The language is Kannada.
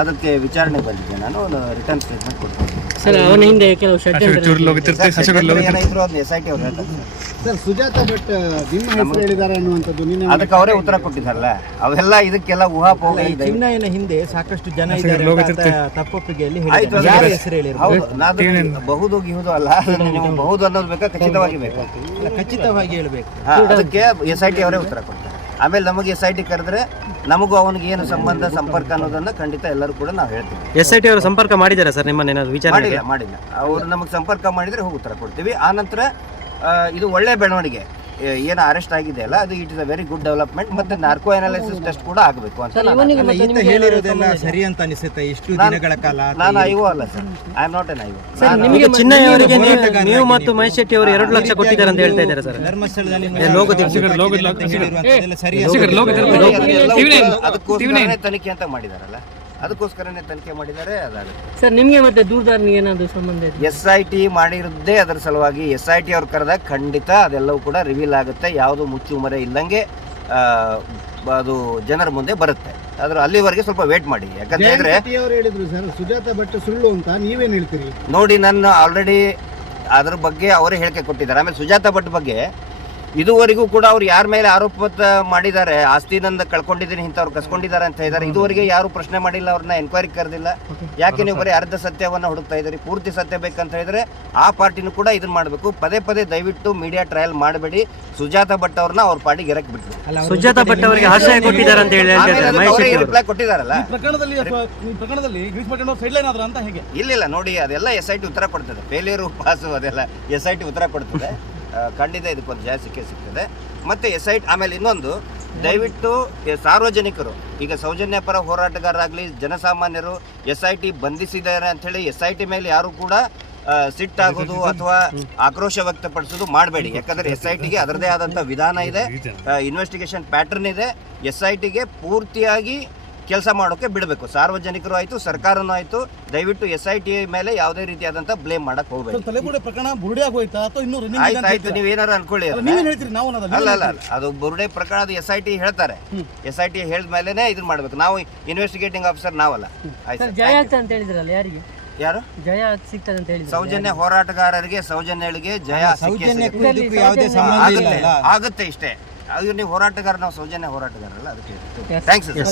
ಅದಕ್ಕೆ ವಿಚಾರಣೆ ಬಂದಿದ್ದೆ ನಾನು ಒಂದು ರಿಟರ್ನ್ ಸ್ಟೇಟ್ಮೆಂಟ್ ಕೊಡ್ತೀನಿ. ಸರ್ ಅವನ ಹಿಂದೆ ಕೆಲವು ಏನಾದ್ರು ಅದನ್ನ ಎಸ್ ಐ ಟಿ ಅವ್ರು ಹೇಳ್ತಾರೆ. ಸರ್. ಸುಜಾತ ಭಟ್ ನಿಮ್ಮ ಹೆಸರು ಹೇಳಿದ್ದಾರೆ ಅನ್ನುವಂಥದ್ದು ನಿನ್ನೆ ಅದಕ್ಕೆ ಅವರೇ ಉತ್ತರ ಕೊಟ್ಟಿದ್ದಾರಲ್ಲ. ಅವೆಲ್ಲ ಇದಕ್ಕೆಲ್ಲ ಊಹಾಪೋಹ ಇದೆ. ಚಿನ್ನಯನ ಹಿಂದೆ ಸಾಕಷ್ಟು ಜನ ಇದ್ದಾರೆ ಅಂತ ತಪ್ಪೊಪ್ಪಿಗೆಯಲ್ಲಿ ಆಯ್ತು ಹೇಳಿದ್ದಾರೆ. ಯಾರ ಹೆಸರು ಹೇಳಿದ್ರು ಹೌದು ನಾನು ಬಹುದು ಗಿಹುದು ಅಲ್ಲ ಅದನ್ನ ನೀವು ಬಹುದು ಅನ್ನೋದು ಬೇಕಾ? ಖಚಿತವಾಗಿ ಬೇಕಾ. ಇಲ್ಲ, ಖಚಿತವಾಗಿ ಹೇಳ್ಬೇಕು. ಹಾ, ಅದಕ್ಕೆ ಎಸ್ ಐ ಟಿ ಅವರೇ ಉತ್ತರ ಕೊಡ್ತಾರೆ ಆಮೇಲೆ ನಮಗೆ ಎಸ್ ಐ ಟಿ ಕರೆದ್ರೆ ನಮಗೂ ಅವನಿಗೆ ಏನು ಸಂಬಂಧ ಸಂಪರ್ಕ ಅನ್ನೋದನ್ನ ಖಂಡಿತ ಎಲ್ಲರೂ ಕೂಡ ನಾವು ಹೇಳ್ತೀವಿ. ಎಸ್ ಐ ಟಿ ಅವರು ಸಂಪರ್ಕ ಮಾಡಿದ್ದಾರೆ ಸರ್ ನಿಮ್ಮನ್ನ ಏನಾದ್ರು ವಿಚಾರ ಮಾಡಿಲ್ಲ ಮಾಡಿಲ್ಲ. ಅವರು ನಮಗೆ ಸಂಪರ್ಕ ಮಾಡಿದ್ರೆ ಹೋಗಿ ಉತ್ತರ ಕೊಡ್ತೀವಿ. ಆ ನಂತರ ಇದು ಒಳ್ಳೆ ಬೆಳವಣಿಗೆ. ಏನು ಅರೆಸ್ಟ್ ಆಗಿದೆ ಅಲ್ಲ ಅದು it is a very good development ಮತ್ತೆ ನಾರ್ಕೋ ಅನಾಲಿಸಿಸ್ ಟೆಸ್ಟ್ ಕೂಡ ಆಗಬೇಕು ಅಂತ ನಾನು ಅಲ್ಲ, ಈತ ಹೇಳಿರೋದೆಲ್ಲ ಸರಿ ಅಂತ ಅನಿಸುತ್ತೆ ಇಷ್ಟು ದಿನಗಳ ಕಾಲ ನಾನು ಐವೋ ಅಲ್ಲ sir. I am not an IO ನಿಮಗೆ ಚಿನ್ನಯ್ಯ ಅವರಿಗೆ ನೀವು- ನೀವು ಮತ್ತು ಮಹೇಶ್ ಶೆಟ್ಟಿ ಅವರು ಎರಡು ಲಕ್ಷ ಕೊಟ್ಟಿದ್ದಾರೆ ಅಂತ ಹೇಳ್ತಾ ಇದ್ದಾರೆ ಸರ್. ಧರ್ಮಸ್ಥಳದಲ್ಲಿ ಸರಿ ಅಂತ ಅದಕ್ಕೋಸ್ಕರನೇ ತನಿಖೆ ಅಂತ ಮಾಡಿದಾರಲ್ಲ. ಅದಕ್ಕೋಸ್ಕರನೇ ತನಿಖೆ ಮಾಡಿದ್ದಾರೆ ಅದಾಗುತ್ತೆ. ಸರ್ ನಿಮಗೆ ಮತ್ತೆ ದೂರದಾರನಿಗೆ ಏನಾದರೂ ಸಂಬಂಧ ಇದೆ? ಎಸ್ ಐ ಟಿ ಮಾಡಿರೋದೇ ಅದರ ಸಲುವಾಗಿ ಎಸ್ ಐ ಟಿ ಅವ್ರು ಕರೆದಾಗ ಖಂಡಿತ ಅದೆಲ್ಲವೂ ಕೂಡ ರಿವೀಲ್ ಆಗುತ್ತೆ. ಯಾವುದು ಮುಚ್ಚುಮರೆ ಇಲ್ಲಂಗೆ ಆ, ಅದು ಜನರ ಮುಂದೆ ಬರುತ್ತೆ. ಆದ್ರೆ ಅಲ್ಲಿವರೆಗೆ ಸ್ವಲ್ಪ ವೇಟ್ ಮಾಡಿ. ಯಾಕಂತ ಹೇಳಿದ್ರೆ ಅವರು ಹೇಳಿದ್ರು ಸರ್ ಸುಜಾತ ಭಟ್ ಸುಳ್ಳು ಅಂತ ನೀವೇನು ಹೇಳ್ತೀರಿ? ನೋಡಿ ನನ್ನ ಆಲ್ರೆಡಿ ಅದ್ರ ಬಗ್ಗೆ ಅವರೇ ಹೇಳಿಕೆ ಕೊಟ್ಟಿದ್ದಾರೆ. ಆಮೇಲೆ ಸುಜಾತ ಭಟ್ ಬಗ್ಗೆ ಇದುವರೆಗೂ ಕೂಡ ಅವ್ರು ಯಾರ ಮೇಲೆ ಆರೋಪ ಮಾಡಿದ್ದಾರೆ ಆಸ್ತಿ ನಂದು ಕಳ್ಕೊಂಡಿದ್ದೀನಿ ಇಂಥವ್ರು ಕಸ್ಕೊಂಡಿದ್ದಾರೆ ಅಂತ ಹೇಳಿದ್ದಾರೆ. ಇದುವರೆಗೆ ಯಾರು ಪ್ರಶ್ನೆ ಮಾಡಿಲ್ಲ ಅವ್ರನ್ನ ಎನ್ಕ್ವೈರಿ ಕರೆದಿಲ್ಲ. ಯಾಕೆ ನೀವು ಬರೀ ಅರ್ಧ ಸತ್ಯವನ್ನ ಹುಡುಕ್ತಾ ಇದ್ದೀರಿ ಪೂರ್ತಿ ಸತ್ಯ ಬೇಕಂತ ಹೇಳಿದ್ರೆ ಆ ಪಾರ್ಟಿನೂ ಕೂಡ ಇದನ್ನ ಮಾಡಬೇಕು. ಪದೇ ಪದೇ ದಯವಿಟ್ಟು ಮೀಡಿಯಾ ಟ್ರಯಲ್ ಮಾಡಬೇಡಿ. ಸುಜಾತ ಭಟ್ ಅವ್ರನ್ನ ಅವ್ರ ಪಾರ್ಟಿಗೆ ಎರಕ್ ಬಿಟ್ಟು ಸುಜಾತ ಭಟ್ ಅವರಿಗೆ ಆಶ್ರಯ ಕೊಟ್ಟಿದ್ದಾರೆ ಅಂತ ಹೇಳಿ ರಿಪ್ಲೈ ಕೊಟ್ಟಿದ್ದಾರಲ್ಲ? ಪ್ರಕರಣದಲ್ಲಿ ಅಂತ ಹೇಗೆ? ಇಲ್ಲ ನೋಡಿ ಅದೆಲ್ಲ ಎಸ್ ಐ ಟಿ ಉತ್ತರ ಕೊಡ್ತದೆ. ಫೇಲಿಯರ್ ಪಾಸು ಅದೆಲ್ಲ ಎಸ್ ಐ ಟಿ ಉತ್ತರ ಕೊಡ್ತದೆ. ಖಂಡಿತ ಇದಕ್ಕೊಂದು ಜಾಸ್ತಿ ಸಿಕ್ಕೇ ಸಿಗ್ತದೆ. ಮತ್ತೆ ಎಸ್ ಐ ಆಮೇಲೆ ಇನ್ನೊಂದು ದಯವಿಟ್ಟು ಸಾರ್ವಜನಿಕರು ಈಗ ಸೌಜನ್ಯ ಪರ ಹೋರಾಟಗಾರರಾಗಲಿ ಜನಸಾಮಾನ್ಯರು ಎಸ್ ಐ ಟಿ ಬಂಧಿಸಿದ್ದಾರೆ ಅಂಥೇಳಿ ಎಸ್ ಐ ಟಿ ಮೇಲೆ ಯಾರು ಕೂಡ ಸಿಟ್ಟಾಗೋದು ಅಥವಾ ಆಕ್ರೋಶ ವ್ಯಕ್ತಪಡಿಸೋದು ಮಾಡಬೇಡಿ. ಯಾಕಂದ್ರೆ ಎಸ್ ಐ ಟಿಗೆ ಅದರದೇ ಆದಂಥ ವಿಧಾನ ಇದೆ. ಇನ್ವೆಸ್ಟಿಗೇಷನ್ ಪ್ಯಾಟರ್ನ್ ಇದೆ. ಎಸ್ ಐ ಟಿಗೆ ಪೂರ್ತಿಯಾಗಿ ಕೆಲಸ ಮಾಡೋಕೆ ಬಿಡಬೇಕು. ಸಾರ್ವಜನಿಕರು ಆಯಿತು ಸರ್ಕಾರನೂ ಆಯಿತು ದಯವಿಟ್ಟು ಎಸ್ ಐ ಟಿ ಮೇಲೆ ಯಾವುದೇ ರೀತಿಯಾದಂಥ ಬ್ಲೇಮ್ ಮಾಡಕ್ಕೆ ಹೋಗಬೇಡಿ. ತಲೆಬುಡೆ ಪ್ರಕರಣ ಬುರುಡೆ ಆಗೋಯ್ತಾ ಅಥವಾ ಇನ್ನೂ ರನ್ನಿಂಗ್ ಆಯ್ತು ಆಯ್ತು ನೀವು ಏನಾರು ಅನ್ಕೊಳ್ಳಿ ಅಲ್ಲ ಅಲ್ಲ. ಅದು ಬುರುಡೆ ಪ್ರಕರಣ ಅದು ಎಸ್ ಐ ಟಿ ಹೇಳ್ತಾರೆ. ಎಸ್ ಐ ಟಿ ಹೇಳಿದ ಮೇಲೆ ಇದನ್ನ ಮಾಡ್ಬೇಕು. ನಾವು ಇನ್ವೆಸ್ಟಿಗೇಟಿಂಗ್ ಆಫೀಸರ್ ನಾವಲ್ಲ. ಆಯ್ತು. ಅಂತ ಹೇಳಿದ್ರಲ್ಲ ಯಾರಿಗೆ? ಯಾರು? ಜಯ ಸಿಗ್ತದೆ ಅಂತ ಹೇಳಿ ಸೌಜನ್ಯ ಹೋರಾಟಗಾರರಿಗೆ ಸೌಜನ್ಯಗಳಿಗೆ ಜಯ ಆಗುತ್ತೆ ಇಲ್ಲ ಆಗುತ್ತೆ ಇಷ್ಟೇ. ಅದು ನೀವು ಹೋರಾಟಗಾರ ನಾವು ಸೌಜನ್ಯ ಹೋರಾಟಗಾರಲ್ಲ ಅದಕ್ಕೆ ಥ್ಯಾಂಕ್ಸ್ ಥ್ಯಾಂಕ್ ಯು